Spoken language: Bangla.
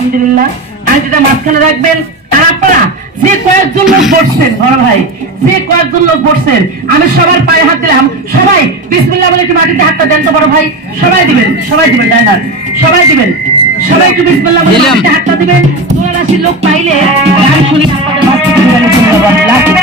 আলহামদুলিল্লাহ। আংটিটা মাঝখানে রাখবেন। আর আপনারা যে কয়েকজন লোক বসছেন বড় ভাই, যে কয়েকজন লোক বসছেন, আমি সবার পায়ে হাত দিলাম। সবাই বিসমিল্লাহ বলে একটু মাটিতে হাতটা দেন তো বড় ভাই। সবাই দিবেন, সবাই দিবেন, ডাইনার সবাই দিবেন, সবাই একটু বিসমিল্লাহ বলে মাটিতে হাতটা দিবেন। 84 লোক পাইলে গান শুনি আপনাদের মাঝখানে